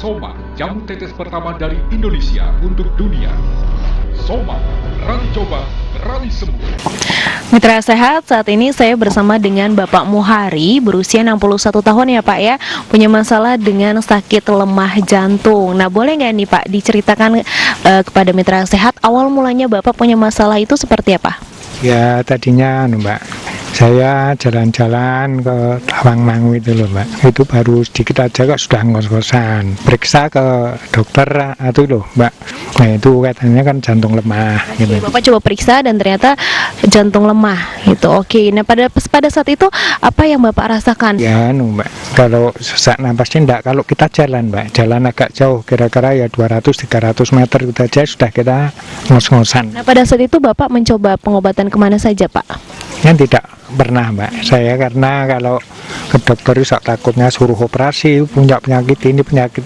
Soma, jamu tetes pertama dari Indonesia untuk dunia. Soma, berani coba, berani sembuh. Mitra Sehat, saat ini saya bersama dengan Bapak Muhari, berusia 61 tahun ya Pak ya, punya masalah dengan sakit lemah jantung. Nah, boleh nggak nih Pak diceritakan kepada Mitra Sehat, awal mulanya Bapak punya masalah itu seperti apa? Ya tadinya Mbak, saya jalan-jalan ke Tawangmangu itu loh Mbak. Itu baru sedikit aja kok sudah ngos-ngosan. Periksa ke dokter itu loh Mbak. Nah itu katanya kan jantung lemah gitu. Oke, Bapak coba periksa dan ternyata jantung lemah gitu. Oke, nah pada saat itu apa yang Bapak rasakan? Ya Mbak, kalau sesak napasnya enggak, kalau kita jalan Mbak, jalan agak jauh, kira-kira ya 200-300 meter itu aja sudah kita ngos-ngosan. Nah pada saat itu Bapak mencoba pengobatan kemana saja Pak? Yang tidak pernah Mbak, saya karena kalau ke dokter itu takutnya suruh operasi, punya penyakit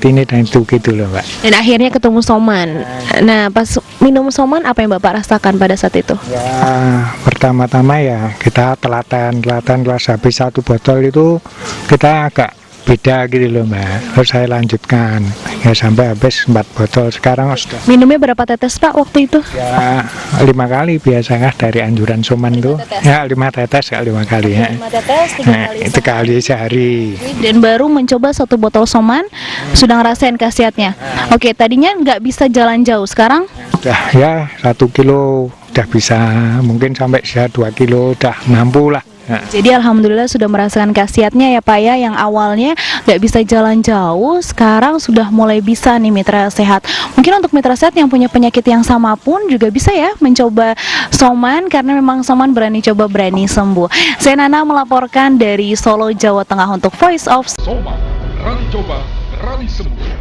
ini dan itu gitu loh Mbak. Dan akhirnya ketemu Soman. Nah pas minum Soman apa yang Bapak rasakan pada saat itu? Ya pertama-tama ya kita telaten kelas habis 1 botol itu kita agak beda gitu loh Mbak. Terus saya lanjutkan ya sampai habis 4 botol. Sekarang sudah. Minumnya berapa tetes Pak waktu itu? Ya 5 kali biasanya dari anjuran Soman tuh. Ya 5 tetes 5 kali ya. 5 tetes 3 kali. Itu kali sehari. Dan baru mencoba 1 botol Soman sudah ngerasain khasiatnya. Oke, tadinya nggak bisa jalan jauh, sekarang? Udah ya 1 kilo udah bisa, mungkin sampai 2 kilo udah mampu lah. Ya. Jadi alhamdulillah sudah merasakan khasiatnya ya Pak ya, yang awalnya nggak bisa jalan jauh sekarang sudah mulai bisa nih Mitra Sehat. Mungkin untuk Mitra Sehat yang punya penyakit yang sama pun juga bisa ya mencoba Soman, karena memang Soman berani coba berani sembuh. Saya Nana melaporkan dari Solo, Jawa Tengah untuk Voice of Soma, berani coba, berani sembuh.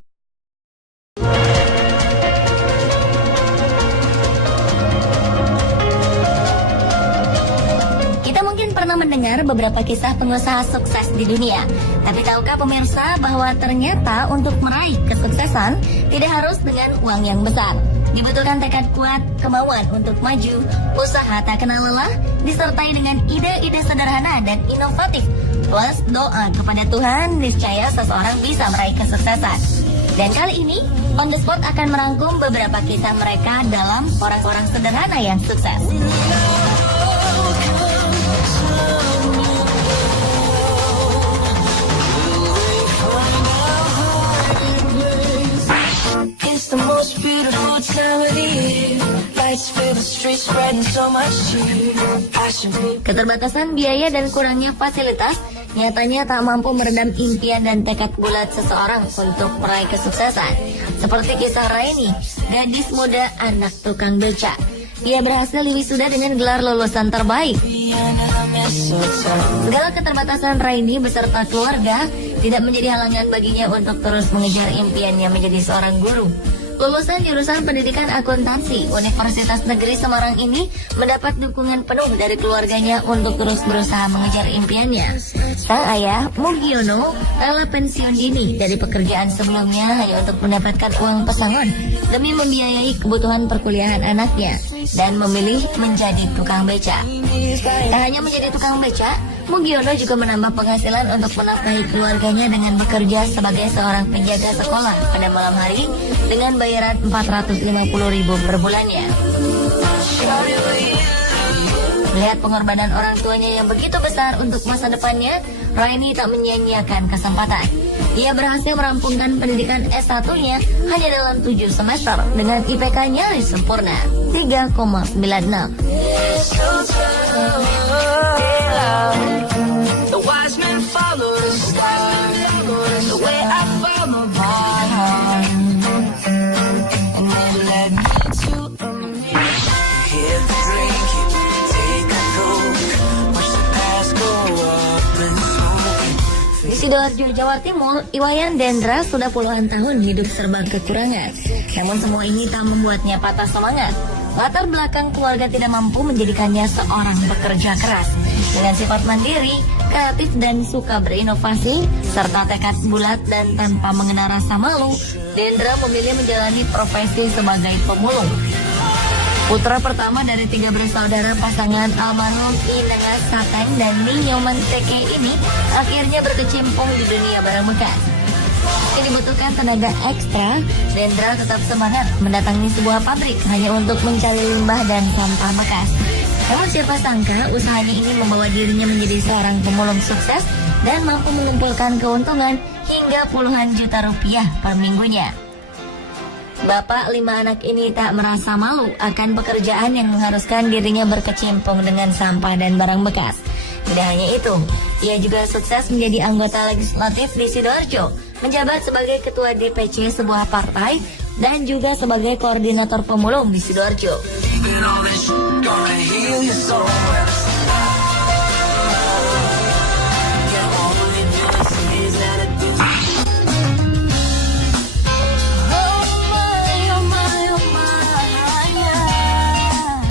Pernah mendengar beberapa kisah pengusaha sukses di dunia. Tapi tahukah pemirsa bahwa ternyata untuk meraih kesuksesan tidak harus dengan uang yang besar. Dibutuhkan tekad kuat, kemauan untuk maju, usaha tak kenal lelah, disertai dengan ide-ide sederhana dan inovatif. Plus doa kepada Tuhan, niscaya seseorang bisa meraih kesuksesan. Dan kali ini, On The Spot akan merangkum beberapa kisah mereka dalam orang-orang sederhana yang sukses. The most beautiful time of the year. Lights fill the streets, spreading so much cheer. Keterbatasan biaya dan kurangnya fasilitas nyatanya tak mampu meredam impian dan tekad bulat seseorang untuk meraih kesuksesan. Seperti kisah Raini, gadis muda anak tukang beca. Ia berhasil wisuda dengan gelar lulusan terbaik. Segala keterbatasan Raini beserta keluarga tidak menjadi halangan baginya untuk terus mengejar impiannya menjadi seorang guru. Lulusan jurusan pendidikan akuntansi Universitas Negeri Semarang ini mendapat dukungan penuh dari keluarganya untuk terus berusaha mengejar impiannya. Sang ayah, Mugiono, rela pensiun dini dari pekerjaan sebelumnya hanya untuk mendapatkan uang pesangon demi membiayai kebutuhan perkuliahan anaknya dan memilih menjadi tukang beca. Tak hanya menjadi tukang beca, Mugiono juga menambah penghasilan untuk menafkahi keluarganya dengan bekerja sebagai seorang penjaga sekolah pada malam hari dengan bayaran 450.000 per bulannya. Melihat pengorbanan orang tuanya yang begitu besar untuk masa depannya, Raini tak menyia-nyiakan kesempatan. Ia berhasil merampungkan pendidikan S1-nya hanya dalam 7 semester dengan IPK nyaris sempurna, 3,96. The wise men follow the star, the way I follow my heart, and they led me to a hit the drink, take a coke, watch the past go up and smoke. Di Sidoarjo, Jawa Timur, Iwayan Dendra sudah puluhan tahun hidup serba kekurangan. Namun semua ini tak membuatnya patah semangat. Latar belakang keluarga tidak mampu menjadikannya seorang pekerja keras. Dengan sifat mandiri, kreatif dan suka berinovasi, serta tekad bulat dan tanpa mengenal rasa malu, Dendra memilih menjalani profesi sebagai pemulung. Putra pertama dari 3 bersaudara pasangan almarhum Inengas Sateng dan Ninyoman Teke ini akhirnya berkecimpung di dunia barang bekas. Meski dibutuhkan tenaga ekstra, Dendra tetap semangat mendatangi sebuah pabrik hanya untuk mencari limbah dan sampah bekas. Namun siapa sangka usahanya ini membawa dirinya menjadi seorang pemulung sukses dan mampu mengumpulkan keuntungan hingga puluhan juta rupiah per minggunya. Bapak 5 anak ini tak merasa malu akan pekerjaan yang mengharuskan dirinya berkecimpung dengan sampah dan barang bekas. Tidak hanya itu, ia juga sukses menjadi anggota legislatif di Sidoarjo, menjabat sebagai ketua DPC sebuah partai dan juga sebagai koordinator pemulung di Sidoarjo.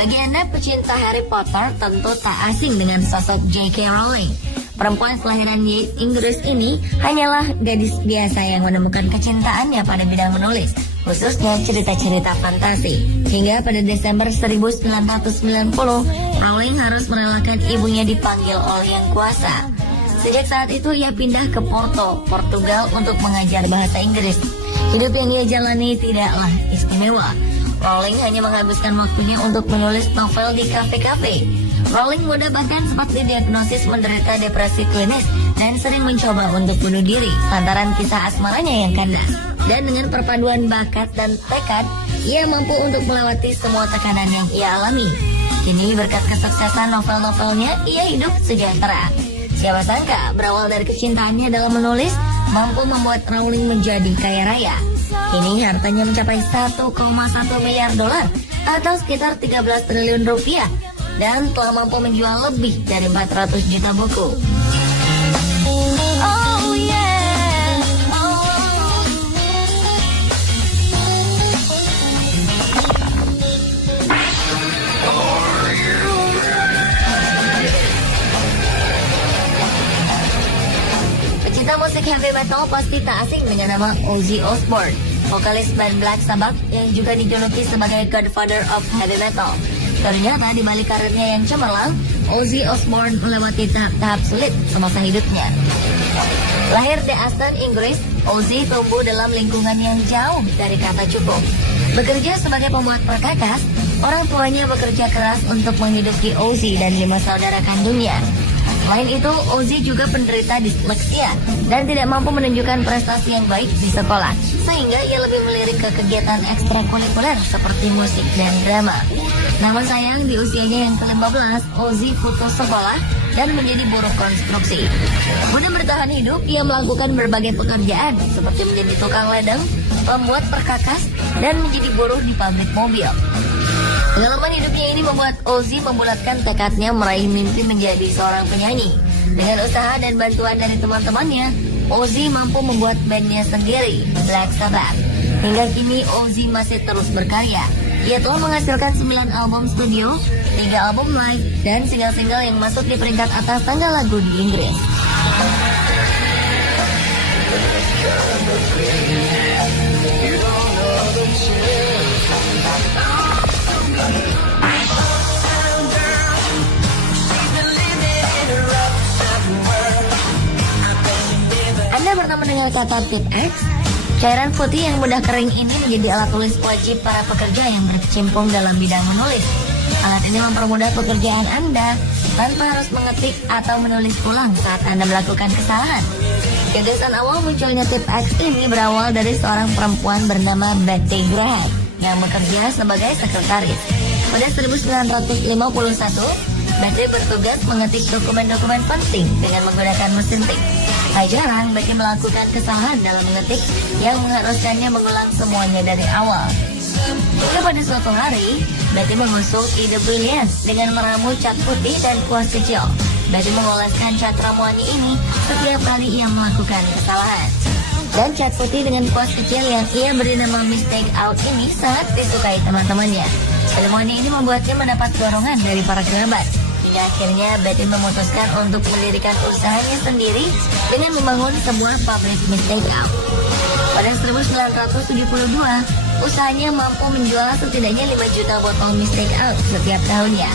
Bagi Anda pecinta Harry Potter tentu tak asing dengan sosok J.K. Rowling. Perempuan kelahiran Inggris ini hanyalah gadis biasa yang menemukan kecintaannya pada bidang menulis, khususnya cerita-cerita fantasi. Hingga pada Desember 1990, Rowling harus merelakan ibunya dipanggil oleh Yang Kuasa. Sejak saat itu ia pindah ke Porto, Portugal untuk mengajar bahasa Inggris. Hidup yang ia jalani tidaklah istimewa. Rowling hanya menghabiskan waktunya untuk menulis novel di kafe-kafe. Rowling muda bahkan sempat didiagnosis menderita depresi klinis dan sering mencoba untuk bunuh diri lantaran kisah asmaranya yang kandas. Dan dengan perpaduan bakat dan tekad, ia mampu untuk melewati semua tekanan yang ia alami. Kini berkat kesuksesan novel-novelnya, ia hidup sejahtera. Siapa sangka berawal dari kecintaannya dalam menulis, mampu membuat Rowling menjadi kaya raya. Kini hartanya mencapai 1,1 miliar dolar atau sekitar 13 triliun rupiah dan telah mampu menjual lebih dari 400 juta buku. Oh yeah. Pecinta musik heavy metal pasti tak asing dengan nama Ozzy Osbourne, vokalis band Black Sabbath yang juga dijuluki sebagai Godfather of Heavy Metal. Ternyata di balik karirnya yang cemerlang, Ozzy Osbourne melewati tahap sulit semasa hidupnya. Lahir di Aston, Inggris, Ozzy tumbuh dalam lingkungan yang jauh dari kata cukup. Bekerja sebagai pembuat perkakas, orang tuanya bekerja keras untuk menghidupi Ozzy dan 5 saudara kandungnya. Selain itu, Ozzy juga penderita disleksia dan tidak mampu menunjukkan prestasi yang baik di sekolah, sehingga ia lebih melirik ke kegiatan ekstrakurikuler seperti musik dan drama. Namun sayang, di usianya yang ke-15, Ozzy putus sekolah dan menjadi buruh konstruksi. Guna bertahan hidup, ia melakukan berbagai pekerjaan seperti menjadi tukang ledeng, pembuat perkakas, dan menjadi buruh di pabrik mobil. Pengalaman hidupnya ini membuat Ozzy membulatkan tekadnya meraih mimpi menjadi seorang penyanyi. Dengan usaha dan bantuan dari teman-temannya, Ozzy mampu membuat bandnya sendiri, Black Sabbath. Hingga kini Ozzy masih terus berkarya. Ia telah menghasilkan 9 album studio, 3 album live, dan single-single yang masuk di peringkat atas tangga lagu di Inggris. Anda pernah mendengar kata tip X? Cairan putih yang mudah kering ini menjadi alat tulis wajib para pekerja yang berkecimpung dalam bidang menulis. Alat ini mempermudah pekerjaan Anda tanpa harus mengetik atau menulis ulang saat Anda melakukan kesalahan. Gagasan awal munculnya tip X ini berawal dari seorang perempuan bernama Betty Graham yang bekerja sebagai sekretaris. Pada 1951, Betty bertugas mengetik dokumen-dokumen penting dengan menggunakan mesin tik. Tak jarang Betty melakukan kesalahan dalam mengetik yang mengharuskannya mengulang semuanya dari awal. Hingga pada suatu hari, Betty mengusung ide brilian dengan meramu cat putih dan kuas kecil. Betty mengoleskan cat ramuannya ini setiap kali ia melakukan kesalahan. Dan cat putih dengan kuas kecil yang ia beri nama Mistake Out ini sangat disukai teman-temannya. Penemuannya ini membuatnya mendapat dorongan dari para kerabat. Hingga akhirnya Betty memutuskan untuk mendirikan usahanya sendiri dengan membangun sebuah pabrik Mistake Out. Pada 1972, usahanya mampu menjual setidaknya 5 juta botol Mistake Out setiap tahunnya.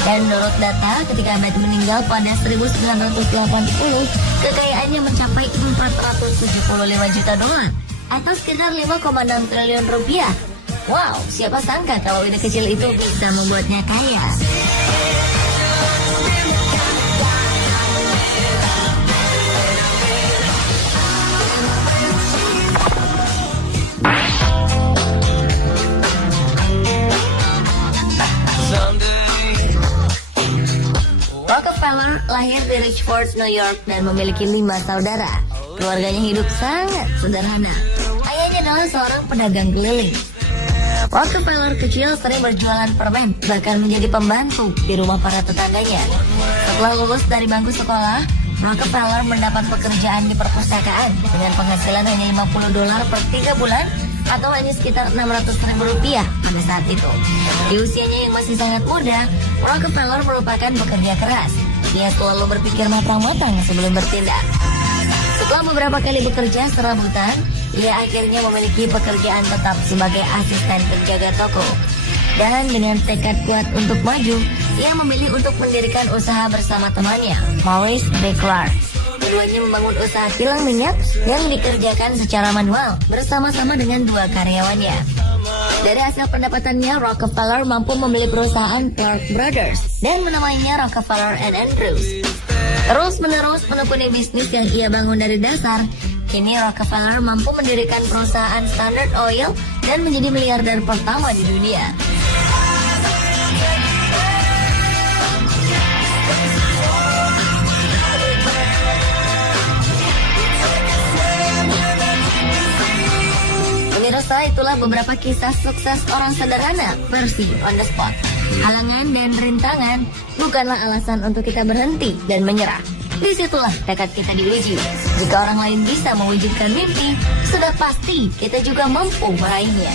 Dan menurut data, ketika Ahmed meninggal pada 1980, kekayaannya mencapai 475 juta dolar atau sekitar 5,6 triliun rupiah. Wow, siapa sangka kalau ide kecil itu bisa membuatnya kaya. Rockefeller lahir di Richford, New York dan memiliki 5 saudara. Keluarganya hidup sangat sederhana. Ayahnya adalah seorang pedagang keliling. Rockefeller kecil sering berjualan permen, bahkan menjadi pembantu di rumah para tetangganya. Setelah lulus dari bangku sekolah, Rockefeller mendapat pekerjaan di perpustakaan dengan penghasilan hanya $50 per 3 bulan atau hanya sekitar Rp600.000 pada saat itu. Di usianya yang masih sangat muda, Rockefeller merupakan pekerja keras. Dia selalu berpikir matang-matang sebelum bertindak. Setelah beberapa kali bekerja serabutan, ia akhirnya memiliki pekerjaan tetap sebagai asisten penjaga toko. Dan dengan tekad kuat untuk maju, ia memilih untuk mendirikan usaha bersama temannya, Maurice B. Clark. Keduanya membangun usaha kilang minyak yang dikerjakan secara manual bersama-sama dengan 2 karyawannya. Dari hasil pendapatannya, Rockefeller mampu membeli perusahaan Clark Brothers dan menamainya Rockefeller and Andrews. Terus-menerus menekuni bisnis yang ia bangun dari dasar, kini Rockefeller mampu mendirikan perusahaan Standard Oil dan menjadi miliarder pertama di dunia. Pemirsa, itulah beberapa kisah sukses orang sederhana versi on the spot. Halangan dan rintangan bukanlah alasan untuk kita berhenti dan menyerah. Disitulah tekad kita diuji. Jika orang lain bisa mewujudkan mimpi, sudah pasti kita juga mampu meraihnya.